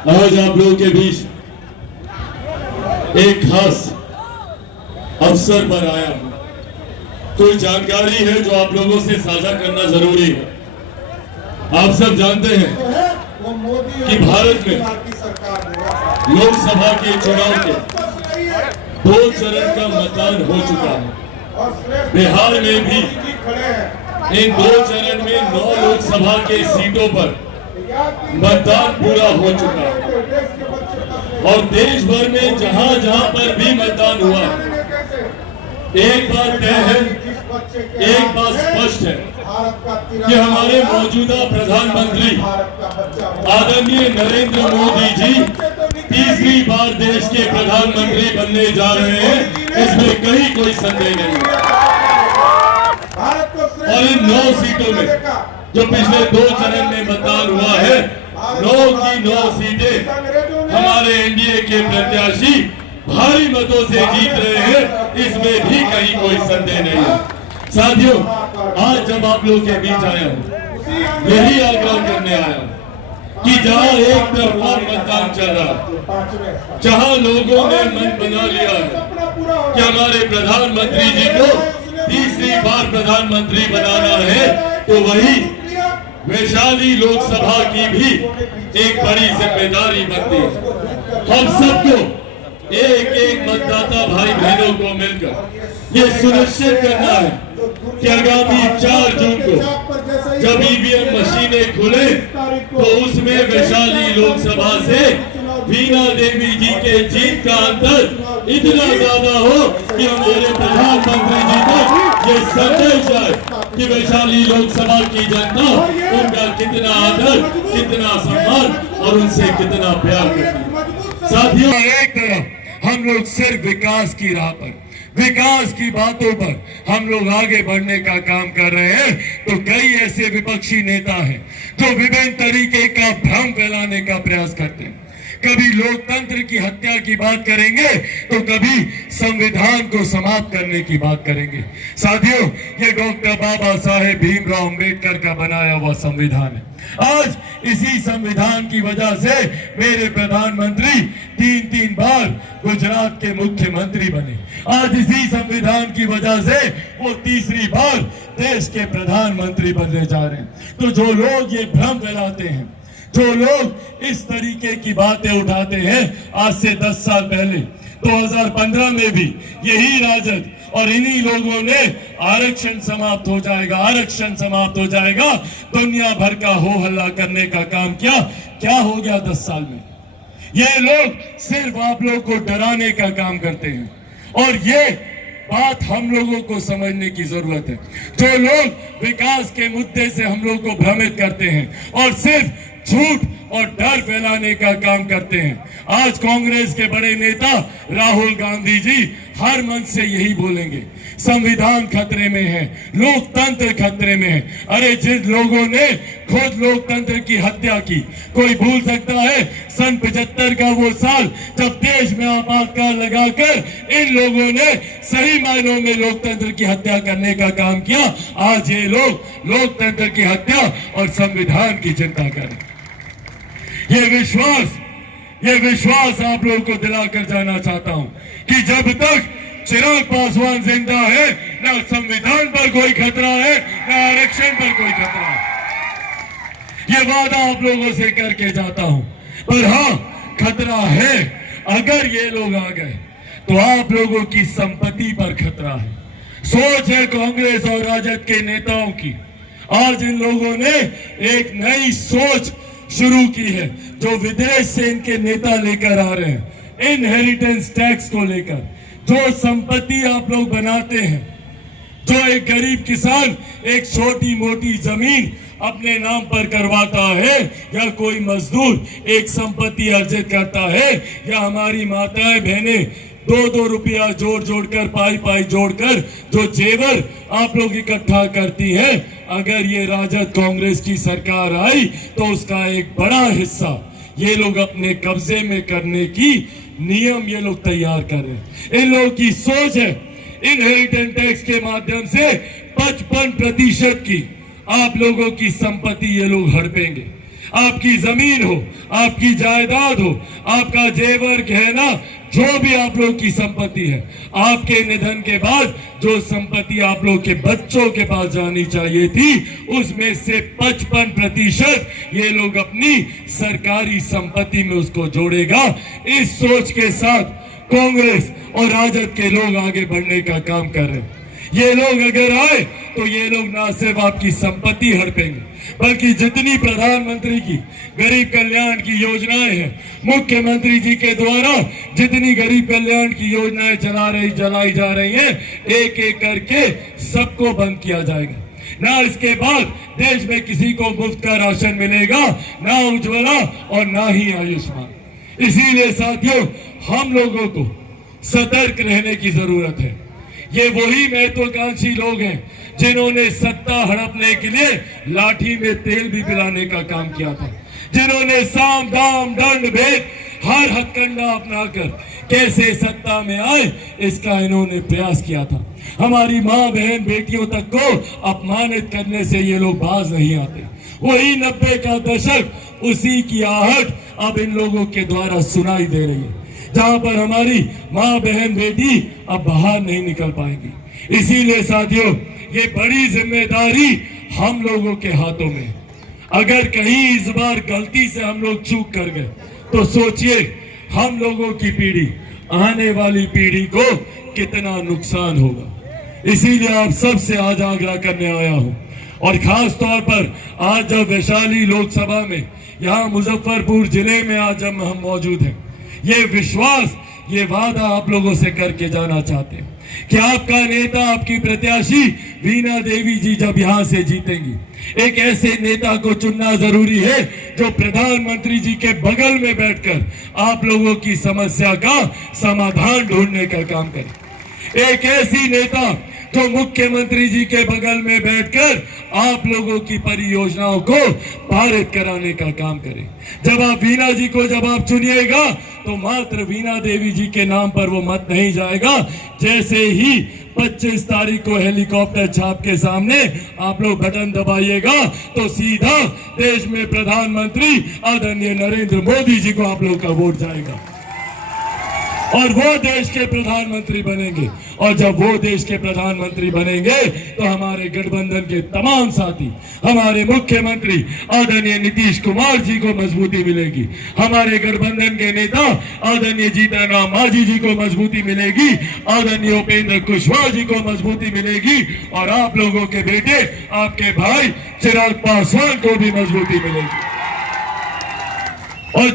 आज आप लोगों के बीच एक खास अवसर पर आया हूं। कोई जानकारी है जो आप लोगों से साझा करना जरूरी है। आप सब जानते हैं कि भारत में लोकसभा के चुनाव के 2 चरण का मतदान हो चुका है। बिहार में भी इन 2 चरण में 9 लोकसभा के सीटों पर मतदान पूरा हो चुका है और देश भर में जहां जहां पर भी मतदान हुआ, एक बात तय है, एक बात स्पष्ट है कि हमारे मौजूदा प्रधानमंत्री आदरणीय नरेंद्र मोदी जी तीसरी बार देश के प्रधानमंत्री बनने जा रहे हैं। इसमें कहीं कोई संदेह नहीं है। और इन 9 सीटों में जो पिछले 2 चरण में मतदान हुआ है, 9 की 9 सीटें हमारे एनडीए के प्रत्याशी भारी मतों से जीत रहे हैं। इसमें भी कहीं कोई संदेह नहीं है। साथियों, आज जब आप लोग के बीच आया हूं, यही आग्रह करने आया हूं कि जहां एक तरफा मतदान चल रहा है, जहां लोगों ने मन बना लिया है कि हमारे प्रधानमंत्री जी को तीसरी बार प्रधानमंत्री बनाना है, तो वही वैशाली लोकसभा की भी एक बड़ी जिम्मेदारी बनती है। हम सबको एक एक मतदाता भाई बहनों को मिलकर ये सुनिश्चित करना है कि आगामी 4 जून को जब ईवीएम मशीनें खुले तो उसमें वैशाली लोकसभा से वीणा देवी जी के जीत का अंतर इतना ज्यादा हो कि हमारे प्रधानमंत्री जी को ये संदेश जाए कि वैशाली लोकसभा की जनता उनका कितना आदर, कितना सम्मान और उनसे कितना प्यार करती है। साथियों, एक तरफ हम लोग सिर्फ विकास की राह पर, विकास की बातों पर हम लोग आगे बढ़ने का काम कर रहे हैं, तो कई ऐसे विपक्षी नेता हैं जो विभिन्न तरीके का भ्रम फैलाने का प्रयास करते हैं। कभी लोकतंत्र की हत्या की बात करेंगे तो कभी संविधान को समाप्त करने की बात करेंगे। साथियों, ये डॉक्टर बाबा साहेब भीमराव अंबेडकर का बनाया हुआ संविधान है। आज इसी संविधान की वजह से मेरे प्रधानमंत्री 3 बार गुजरात के मुख्यमंत्री बने। आज इसी संविधान की वजह से वो तीसरी बार देश के प्रधानमंत्री बनने जा रहे हैं। तो जो लोग ये भ्रम फैलाते हैं, जो लोग इस तरीके की बातें उठाते हैं, आज से 10 साल पहले 2015 में भी यही राजद और इन्हीं लोगों ने आरक्षण समाप्त हो जाएगा, आरक्षण समाप्त हो जाएगा, दुनिया भर का हो हल्ला करने का काम किया। क्या हो गया 10 साल में? ये लोग सिर्फ आप लोग को डराने का काम करते हैं और ये बात हम लोगों को समझने की जरूरत है। जो लोग विकास के मुद्दे से हम लोग को भ्रमित करते हैं और सिर्फ झूठ और डर फैलाने का काम करते हैं, आज कांग्रेस के बड़े नेता राहुल गांधी जी हर मंच से यही बोलेंगे, संविधान खतरे में है, लोकतंत्र खतरे में है। अरे जिन लोगों ने खुद लोकतंत्र की हत्या की, कोई भूल सकता है सन 75 का वो साल जब देश में आपातकाल लगाकर इन लोगों ने सही मायनों में लोकतंत्र की हत्या करने का काम किया। आज ये लोग लोकतंत्र की हत्या और संविधान की चिंता करें। ये विश्वास आप लोगों को दिलाकर जाना चाहता हूं कि जब तक चिराग पासवान जिंदा है, ना संविधान पर कोई खतरा है, ना आरक्षण पर कोई खतरा है। ये वादा आप लोगों से करके जाता हूं। पर हाँ, खतरा है, अगर ये लोग आ गए तो आप लोगों की संपत्ति पर खतरा है। सोच है कांग्रेस और राजद के नेताओं की। आज इन लोगों ने एक नई सोच शुरू की है जो विदेश से इनके नेता लेकर आ रहे हैं। इनहेरिटेंस टैक्स को लेकर जो संपत्ति आप लोग बनाते हैं, जो एक गरीब किसान एक छोटी मोटी जमीन अपने नाम पर करवाता है, या कोई मजदूर एक संपत्ति अर्जित करता है, या हमारी माताएं बहनें 2-2 रुपया जोड़ पाई जोड़कर जो जेवर आप लोग इकट्ठा करती हैं, अगर ये राजद कांग्रेस की सरकार आई तो उसका एक बड़ा हिस्सा ये लोग अपने कब्जे में करने की नियम ये लोग तैयार कर रहे हैं। इन लोगों की सोच है इनहेरिटेंस टैक्स के माध्यम से 55% की आप लोगों की संपत्ति ये लोग हड़पेंगे। आपकी जमीन हो, आपकी जायदाद हो, आपका जेवर गहना, जो भी आप लोग की संपत्ति है, आपके निधन के बाद जो संपत्ति आप लोग के बच्चों के पास जानी चाहिए थी, उसमें से 55% ये लोग अपनी सरकारी संपत्ति में उसको जोड़ेगा। इस सोच के साथ कांग्रेस और राजद के लोग आगे बढ़ने का काम कर रहे हैं। ये लोग अगर आए तो ये लोग ना सिर्फ आपकी संपत्ति हड़पेंगे, बल्कि जितनी प्रधानमंत्री की गरीब कल्याण की योजनाएं हैं, मुख्यमंत्री जी के द्वारा जितनी गरीब कल्याण की योजनाएं चलाई जा रही हैं, एक एक करके सबको बंद किया जाएगा। ना इसके बाद देश में किसी को मुफ्त का राशन मिलेगा, ना उज्ज्वला और ना ही आयुष्मान। इसीलिए साथियों, हम लोगों को सतर्क रहने की जरूरत है। ये वही महत्वाकांक्षी लोग हैं जिन्होंने सत्ता हड़पने के लिए लाठी में तेल भी पिलाने का काम किया था, जिन्होंने साम दाम दंड भेद हर हथकंडा अपनाकर कैसे सत्ता में आए, इसका इन्होंने प्रयास किया था। हमारी माँ बहन बेटियों तक को अपमानित करने से ये लोग बाज नहीं आते। वही 90 का दशक, उसी की आहट अब इन लोगों के द्वारा सुनाई दे रही है, जहां पर हमारी माँ बहन बेटी अब बाहर नहीं निकल पाएंगी। इसीलिए साथियों, ये बड़ी जिम्मेदारी हम लोगों के हाथों में। अगर कहीं इस बार गलती से हम लोग चूक कर गए तो सोचिए हम लोगों की पीढ़ी, आने वाली पीढ़ी को कितना नुकसान होगा। इसीलिए आप सबसे आज आग्रह करने आया हूं, और खास तौर पर आज जब वैशाली लोकसभा में, यहाँ मुजफ्फरपुर जिले में आज हम मौजूद हैं, ये विश्वास, ये वादा आप लोगों से करके जाना चाहते हैं कि आपका नेता, आपकी प्रत्याशी वीणा देवी जी जब यहां से जीतेंगी, एक ऐसे नेता को चुनना जरूरी है जो प्रधानमंत्री जी के बगल में बैठकर आप लोगों की समस्या का समाधान ढूंढने का काम करे। एक ऐसी नेता जो मुख्यमंत्री जी के बगल में बैठकर आप लोगों की परियोजनाओं को पारित कराने का काम करे। जब आप वीणा जी को जब आप चुनिएगा तो मात्र वीणा देवी जी के नाम पर वो मत नहीं जाएगा। जैसे ही 25 तारीख को हेलीकॉप्टर छाप के सामने आप लोग बटन दबाइएगा तो सीधा देश में प्रधानमंत्री आदरणीय नरेंद्र मोदी जी को आप लोग का वोट जाएगा, और वो देश के प्रधानमंत्री बनेंगे। और जब वो देश के प्रधानमंत्री बनेंगे तो हमारे गठबंधन के तमाम साथी, हमारे मुख्यमंत्री आदरणीय नीतीश कुमार जी को मजबूती मिलेगी, हमारे गठबंधन के नेता आदरणीय जीतन राम मांझी जी को मजबूती मिलेगी, आदरणीय उपेंद्र कुशवाहा जी को मजबूती मिलेगी, और आप लोगों के बेटे, आपके भाई चिराग पासवान को भी मजबूती मिलेगी। और